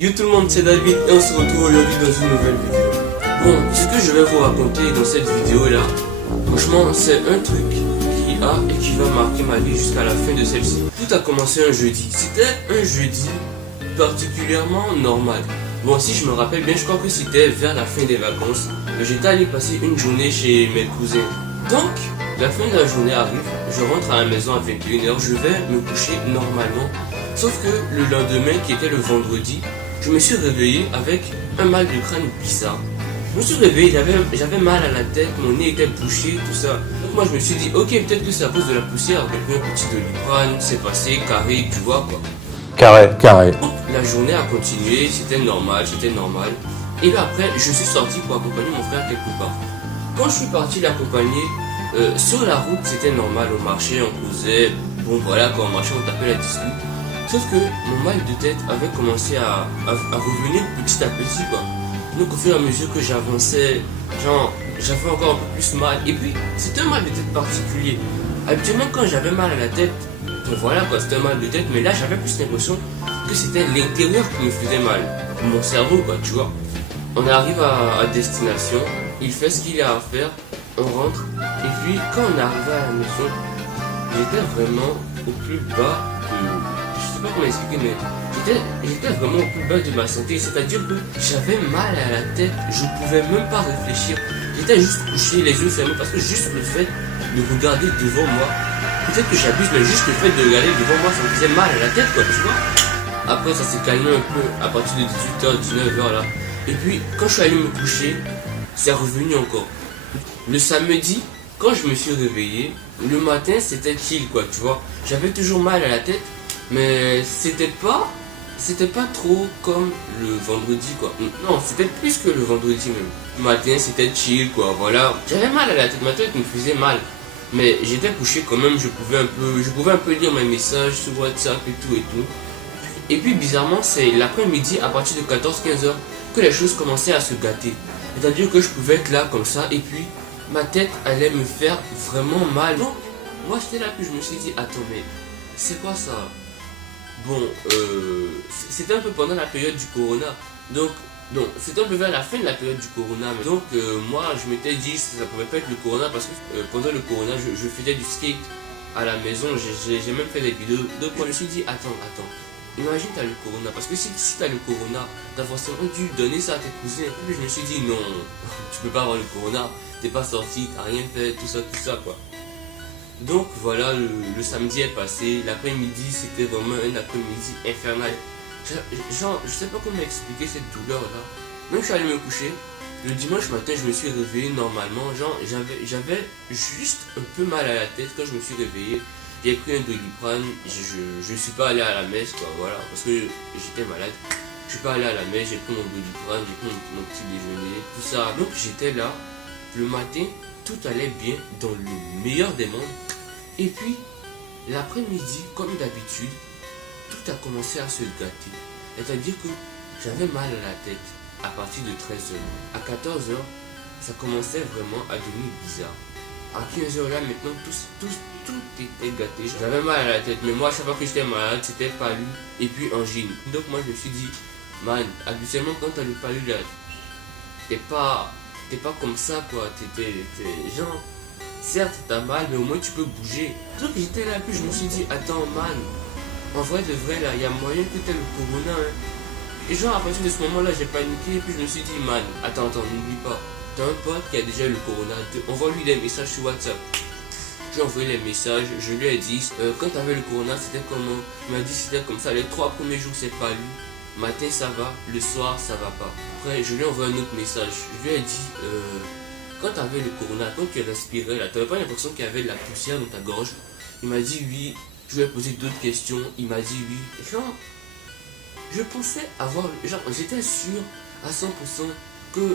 Yo tout le monde, c'est David et on se retrouve aujourd'hui dans une nouvelle vidéo. Bon, ce que je vais vous raconter dans cette vidéo là, franchement c'est un truc qui a et qui va marquer ma vie jusqu'à la fin de celle-ci. Tout a commencé un jeudi, c'était un jeudi particulièrement normal. Bon, si je me rappelle bien, je crois que c'était vers la fin des vacances. J'étais allé passer une journée chez mes cousins. Donc, la fin de la journée arrive, je rentre à la maison à 21h, je vais me coucher normalement. Sauf que le lendemain, qui était le vendredi, je me suis réveillé avec un mal de crâne bizarre. Je me suis réveillé, j'avais mal à la tête, mon nez était bouché, tout ça. Donc moi je me suis dit, ok, peut-être que c'est à cause de la poussière, quelqu'un petit Doliprane, c'est passé, carré, tu vois quoi. Carré. Donc, la journée a continué, c'était normal. Et là après, je suis sorti pour accompagner mon frère quelque part. Quand je suis parti l'accompagner, sur la route c'était normal, on marchait, on causait, bon voilà, quand on marchait on tapait la discute. Sauf que mon mal de tête avait commencé à revenir petit à petit quoi. Donc au fur et à mesure que j'avançais, genre j'avais encore un peu plus mal. Et puis c'était un mal de tête particulier. Habituellement quand j'avais mal à la tête, bon voilà quoi, c'était un mal de tête, mais là j'avais plus l'impression que c'était l'intérieur qui me faisait mal. Mon cerveau quoi, tu vois. On arrive à destination, il fait ce qu'il a à faire, on rentre. Et puis quand on est arrivé à la maison, j'étais vraiment au plus bas de... Je sais pas comment expliquer, mais j'étais vraiment au plus bas de ma santé. C'est-à-dire que j'avais mal à la tête, je pouvais même pas réfléchir. J'étais juste couché, les yeux fermés, parce que juste le fait de regarder devant moi, peut-être que j'abuse, mais juste le fait de regarder devant moi, ça me faisait mal à la tête, quoi, tu vois. Après, ça s'est calmé un peu à partir de 18h, 19h là. Et puis, quand je suis allé me coucher, c'est revenu encore. Le samedi, quand je me suis réveillé, le matin, c'était chill, quoi, tu vois. J'avais toujours mal à la tête. Mais c'était pas trop comme le vendredi quoi. Non, c'était plus que le vendredi même. Le matin c'était chill quoi, voilà. J'avais mal à la tête, ma tête me faisait mal. Mais j'étais couché quand même, je pouvais un peu lire mes messages sur WhatsApp et tout et tout. Et puis bizarrement c'est l'après-midi à partir de 14-15 heures que les choses commençaient à se gâter. C'est-à-dire que je pouvais être là comme ça et puis ma tête allait me faire vraiment mal. Donc moi j'étais là puis je me suis dit attends mais c'est quoi ça? Bon, c'était un peu pendant la période du corona. Donc c'était un peu vers la fin de la période du corona. Donc, moi, je m'étais dit ça pouvait pas être le corona parce que pendant le corona, je faisais du skate à la maison. J'ai même fait des vidéos. Donc, moi, je me suis dit, attends. Imagine, t'as le corona. Parce que si t'as le corona, t'as forcément dû donner ça à tes cousins. Et puis, je me suis dit, non, tu peux pas avoir le corona. T'es pas sorti, t'as rien fait, tout ça, quoi. Donc voilà, le samedi est passé, l'après-midi c'était vraiment un après-midi infernal. Genre, je sais pas comment expliquer cette douleur là. Même je suis allé me coucher, le dimanche matin je me suis réveillé normalement, genre j'avais juste un peu mal à la tête quand je me suis réveillé. J'ai pris un Doliprane, je suis pas allé à la messe quoi, voilà, parce que j'étais malade. Je suis pas allé à la messe, j'ai pris mon Doliprane, j'ai pris mon petit déjeuner, tout ça. Donc j'étais là, le matin, tout allait bien dans le meilleur des mondes. Et puis, l'après-midi, comme d'habitude, tout a commencé à se gâter. C'est-à-dire que j'avais mal à la tête à partir de 13h. À 14h, ça commençait vraiment à devenir bizarre. À 15h là, maintenant, tout était gâté. J'avais mal à la tête, mais moi, à chaque fois que j'étais malade, c'était palu et puis angine. Donc moi, je me suis dit, man, habituellement, quand t'as le palu là, t'es pas comme ça, quoi. T'es genre... Certes, t'as mal, mais au moins tu peux bouger. Donc j'étais là, puis je me suis dit, attends, man, en vrai de vrai, là, il y a moyen que t'aies le corona, hein. Et genre, à partir de ce moment-là, j'ai paniqué, et puis je me suis dit, man, attends, n'oublie pas, t'as un pote qui a déjà eu le corona, envoie-lui des messages sur WhatsApp. J'ai envoyé les messages, je lui ai dit, quand t'avais le corona, c'était comment? Il m'a dit, c'était comme ça, les 3 premiers jours, c'est pas lui. Matin, ça va, le soir, ça va pas. Après, je lui ai envoyé un autre message, je lui ai dit, quand tu avais le corona, quand tu respirais là, tu n'avais pas l'impression qu'il y avait de la poussière dans ta gorge? Il m'a dit oui. Je lui ai posé d'autres questions. Il m'a dit oui. Genre, je pensais avoir... Genre, j'étais sûr à 100% que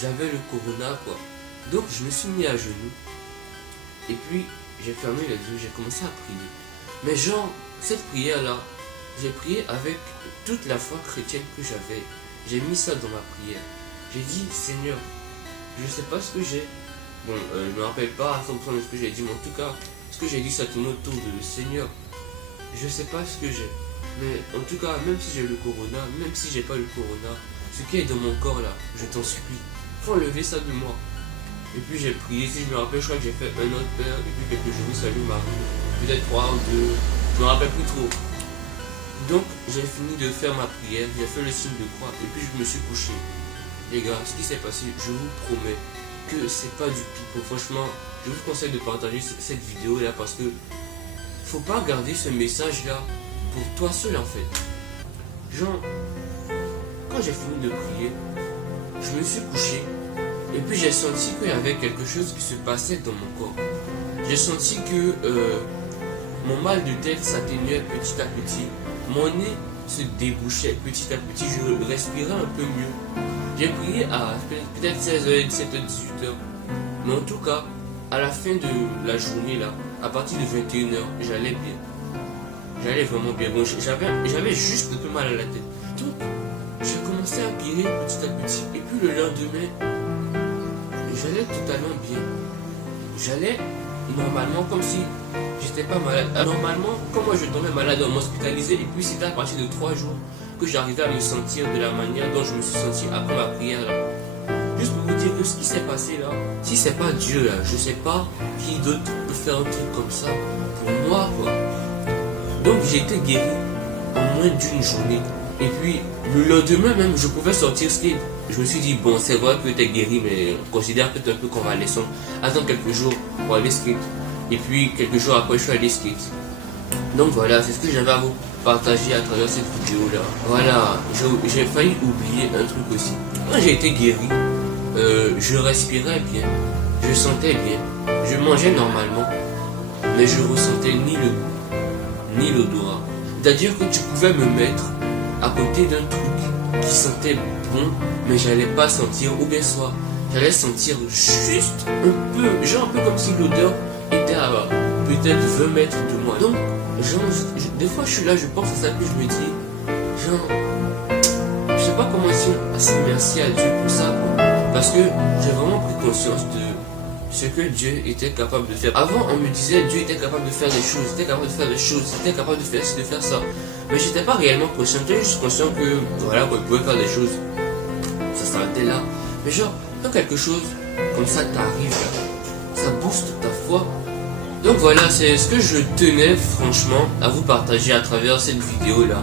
j'avais le corona, quoi. Donc, je me suis mis à genoux. Et puis, j'ai fermé les yeux, j'ai commencé à prier. Mais genre, cette prière-là, j'ai prié avec toute la foi chrétienne que j'avais. J'ai mis ça dans ma prière. J'ai dit, Seigneur, je sais pas ce que j'ai. Bon, je me rappelle pas à 100% de ce que j'ai dit, mais en tout cas, ce que j'ai dit, ça tourne autour de Seigneur. Je sais pas ce que j'ai. Mais en tout cas, même si j'ai le corona, même si j'ai pas le corona, ce qui est dans mon corps là, je t'en supplie, faut enlever ça de moi. Et puis j'ai prié, si je me rappelle, je crois que j'ai fait un autre père, et puis quelques jours, salut Marie, peut-être 3 ou 2, je me rappelle plus trop. Donc j'ai fini de faire ma prière, j'ai fait le signe de croix, et puis je me suis couché. Les gars, ce qui s'est passé, je vous promets que c'est pas du pipeau. Franchement, je vous conseille de partager cette vidéo là parce que faut pas garder ce message là pour toi seul en fait. Genre, quand j'ai fini de prier, je me suis couché et puis j'ai senti qu'il y avait quelque chose qui se passait dans mon corps. J'ai senti que mon mal de tête s'atténuait petit à petit, mon nez se débouchait petit à petit, je respirais un peu mieux. J'ai prié à peut-être 16h, 17h, 18h, mais en tout cas, à la fin de la journée là, à partir de 21h, j'allais bien. J'allais vraiment bien. Bon, j'avais juste un peu mal à la tête. Donc, j'ai commencé à guérir petit à petit. Et puis le lendemain, j'allais totalement bien. J'allais normalement comme si j'étais pas malade. Normalement, quand moi je tombais malade, on m'hospitalisait. Et puis c'était à partir de 3 jours que j'arrivais à me sentir de la manière dont je me suis senti après ma prière là. Juste pour vous dire que ce qui s'est passé là, si c'est pas Dieu là, je sais pas qui d'autre peut faire un truc comme ça pour moi quoi. Donc j'ai été guéri en moins d'une journée. Et puis le lendemain même, je pouvais sortir skate. Je me suis dit, bon, c'est vrai que tu es guéri, mais on considère que tu es un peu convalescent. Attends quelques jours pour aller skate. Et puis quelques jours après, je suis allé skate. Donc voilà, c'est ce que j'avais à vous partager à travers cette vidéo là. Voilà, j'ai failli oublier un truc aussi. Quand j'ai été guéri, je respirais bien, je sentais bien, je mangeais normalement, mais je ressentais ni le goût, ni l'odorat. C'est-à-dire que tu pouvais me mettre à côté d'un truc qui sentait bon, mais j'allais pas sentir, ou bien soit j'allais sentir juste un peu, genre un peu comme si l'odeur était à peut-être 20 mètres de moi. Donc, genre, des fois je suis là, je pense à ça, puis je me dis, genre, je sais pas comment dire assez merci à Dieu pour ça, quoi. Parce que j'ai vraiment pris conscience de ce que Dieu était capable de faire. Avant, on me disait Dieu était capable de faire des choses, était capable de faire des choses, était capable de faire ci, de faire ça. Mais j'étais pas réellement conscient, j'étais juste conscient que, voilà, qu'on pouvait faire des choses. Ça s'arrêtait là. Mais genre, quand quelque chose comme ça t'arrive là, ça booste ta foi. Donc voilà, c'est ce que je tenais franchement à vous partager à travers cette vidéo là.